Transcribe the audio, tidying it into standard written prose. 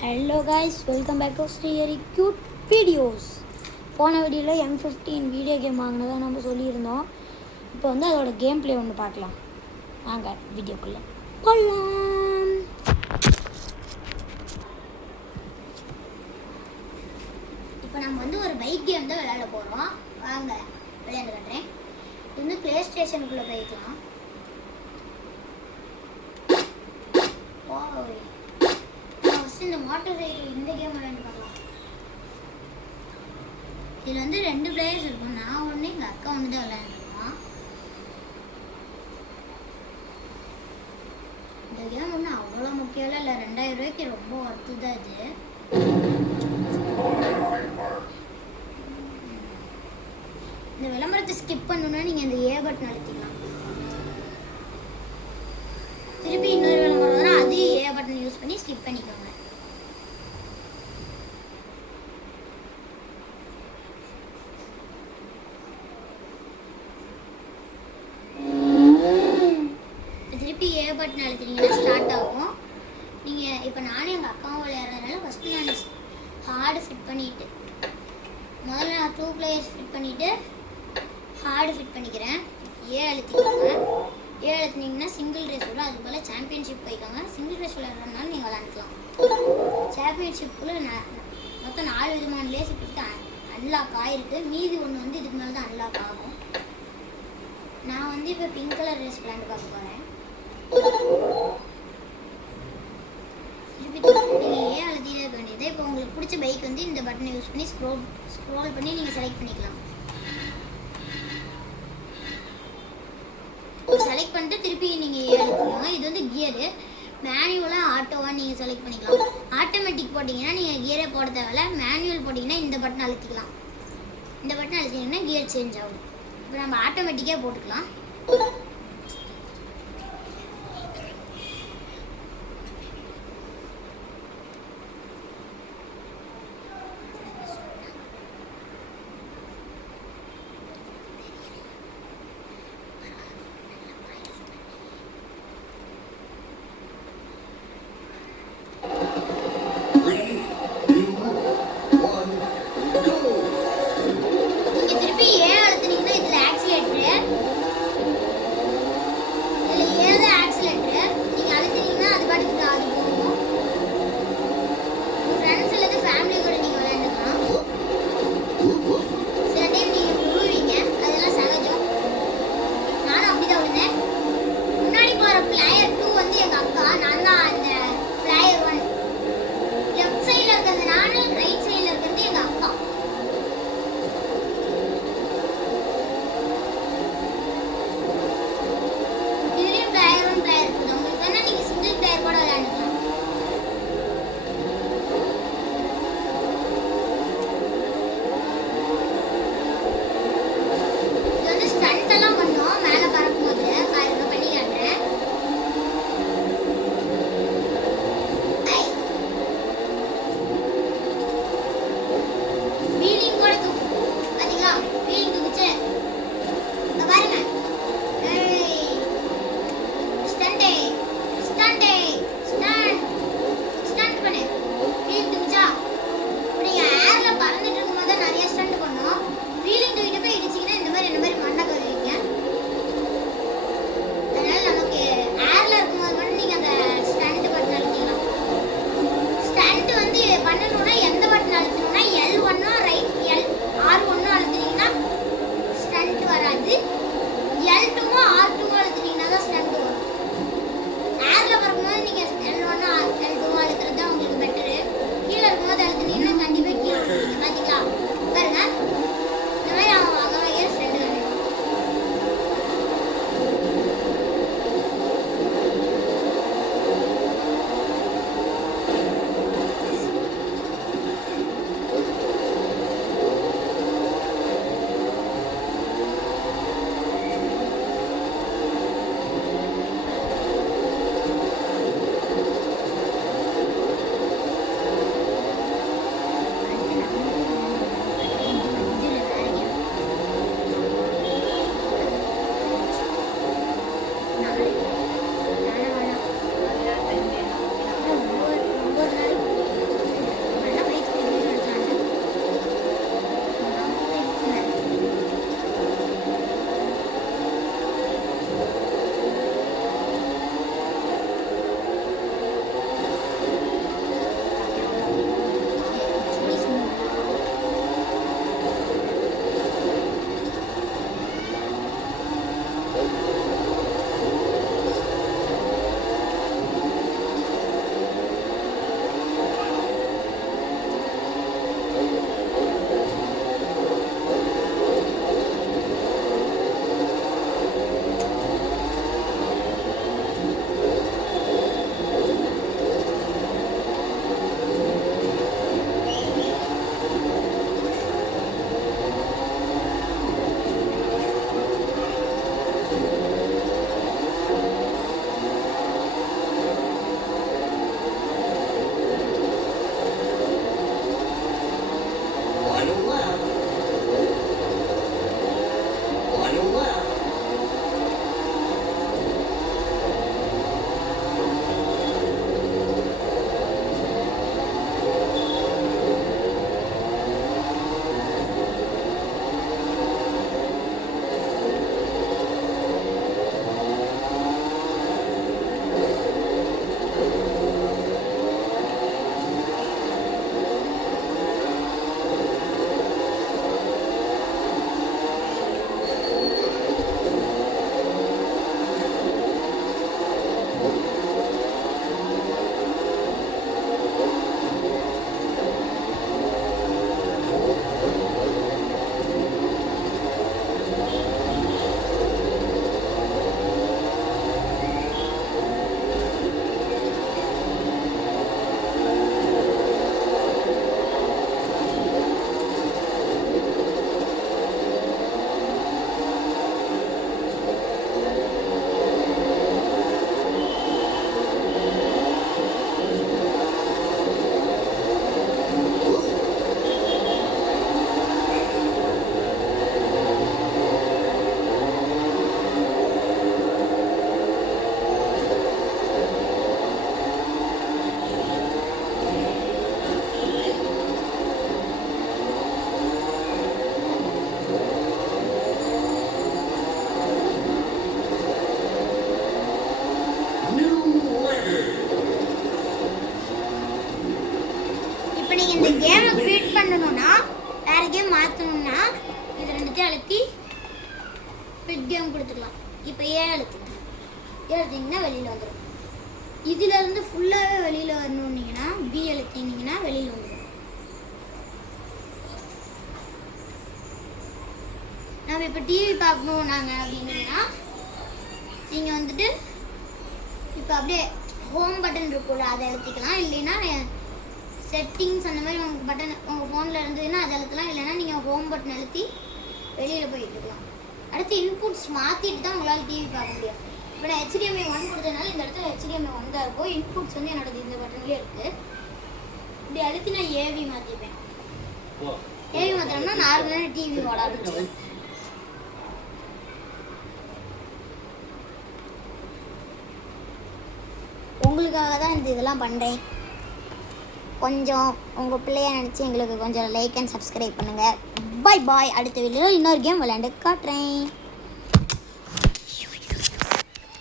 Hello guys, welcome back to Srihari cute videos. போன வீடியோவில் M15 video game வாங்கினதை நம்ம சொல்லியிருந்தோம். இப்போ வந்து அதோட கேம் ப்ளே ஒன்று பார்க்கலாம். வாங்க வீடியோக்குள்ளே போகலாம். இப்போ நம்ம வந்து ஒரு பைக் கேம் தான் விளையாட போகிறோம். வாங்க விளையாண்டு காட்டுறேன். இது வந்து ப்ளே ஸ்டேஷனுக்குள்ளே போய்க்கலாம். இந்த மோட்டார் சைக்கிள் இந்த கேம் விளையாண்டு பார்க்கலாம். இதில் வந்து 2 பிளேயர்ஸ் இருக்கும். நான் ஒன்று, எங்கள் அக்கா ஒன்று தான் விளையாண்டுருக்கோம். இந்த கேம் ஒன்றும் அவ்வளோ முக்கியம் இல்லை. 2000 ரூபாய்க்கு ரொம்ப ஒர்த்து தான் இது. இந்த விளம்பரத்தை ஸ்கிப் பண்ணணும்னா நீங்கள் இந்த ஏ பட்டன் அழுத்திக்கலாம். திருப்பி இன்னொரு விளம்பரம் வரும், அது ஏ பட்டன் யூஸ் பண்ணி ஸ்கிப் பண்ணிக்கோங்க. திருப்பி ஏ பட்டன் அழுத்தினீங்கன்னா ஸ்டார்ட் ஆகும். நீங்கள் இப்போ நானும் எங்கள் அக்காவும் விளையாடுறதுனால ஃபஸ்ட்டு நான் ஹார்டு ஃபிட் பண்ணிவிட்டு முதல்ல நான் 2 பிளேயர்ஸ் ஃபிட் பண்ணிவிட்டு ஹார்டு ஃபிட் பண்ணிக்கிறேன். ஏ அழுத்திக்கோங்க. ஏ அழுத்தினீங்கன்னா சிங்கிள் ரேஸ் வரும். அது போல் சாம்பியன்ஷிப் போய்க்கோங்க. சிங்கிள் ரேஸ் விளையாடுறதுனால நீங்கள் விளையாண்டுக்கலாம். சாம்பியன்ஷிப்பில் மொத்தம் 4 விதமான ரேஸ் இப்போதைக்கு அன்லாக் ஆகிருக்கு. மீதி ஒன்று வந்து இதுக்கு மேலே தான் அன்லாக் ஆகும். நான் வந்து இப்போ பிங்க் கலர் ரேஸ் விளையாண்டு பார்க்க போகிறேன். நீங்கள் ஏன் அழுத்திட்டே இருக்க வேண்டியது. இப்போ உங்களுக்கு பிடிச்ச பைக் வந்து இந்த பட்டனை யூஸ் பண்ணி ஸ்க்ரோல் பண்ணி நீங்கள் செலக்ட் பண்ணிக்கலாம். செலக்ட் பண்ணிட்டு திருப்பி நீங்கள் ஏ அழுத்திக்கலாம். இது வந்து கியரு. மேனுவலாக ஆட்டோவாக நீங்கள் செலக்ட் பண்ணிக்கலாம். ஆட்டோமேட்டிக் போட்டிங்கன்னா நீங்கள் கியரே போட தேவையில்ல. மேனுவல் போட்டிங்கன்னா இந்த பட்டன் அழுத்திக்கலாம். இந்த பட்டன் அழுத்திங்கன்னா கியர் சேஞ்ச் ஆகும். இப்போ நம்ம ஆட்டோமேட்டிக்காக போட்டுக்கலாம். நீங்கள் இந்த கேமை குவிட் பண்ணணும்னா வேறு கேம் மாற்றணும்னா இது ரெண்டுத்தையும் அழுத்தி குவிட் கேம் கொடுத்துக்கலாம். இப்போ அழுத்துங்க. அழுத்திங்கன்னா வெளியில் வந்துடும். இதிலேருந்து ஃபுல்லாகவே வெளியில் வரணுன்னீங்கன்னா பி அழுத்தினீங்கன்னா வெளியில் வந்துடும். நம்ம இப்போ டிவி பார்க்கணும் நாங்கள் அப்படின்னா நீங்கள் வந்துட்டு இப்போ அப்படியே ஹோம் பட்டன் இருக்குல்ல அதை அழுத்திக்கலாம். இல்லைன்னா செட்டிங்ஸ் அந்த மாதிரி உங்கள் பட்டன் உங்கள் ஃபோனில் இருந்ததுன்னா அதை அழுத்தலாம். இல்லைன்னா நீங்கள் ஹோம் பட்டன் அழுத்தி வெளியில் போயிட்டுருக்கலாம். அடுத்து இன்புட்ஸ் மாற்றிட்டு தான் உங்களால் டிவி பார்க்க முடியும். இப்போ நான் HDMI 1 கொடுத்ததுனால இந்த இடத்துல HDMI 1 தான் இருக்கும். இன்புட்ஸ் வந்து என்னோட இந்த பட்டன்லேயே இருக்குது. இப்படி அழுத்தி நான் ஏவி மாற்றிப்பேன். ஏவி மாற்றினோம்னா நார்மலான டிவி ஓட ஆரம்பிச்சு. உங்களுக்காக தான் இதெல்லாம் பண்ணுறேன். கொஞ்சம் உங்கள் பிள்ளைய நினச்சி எங்களுக்கு கொஞ்சம் லைக் அண்ட் சப்ஸ்கிரைப் பண்ணுங்கள். பாய் பாய். அடுத்த வீடியோவில் இன்னொரு கேம் விளையாண்டு காட்டுறேன்.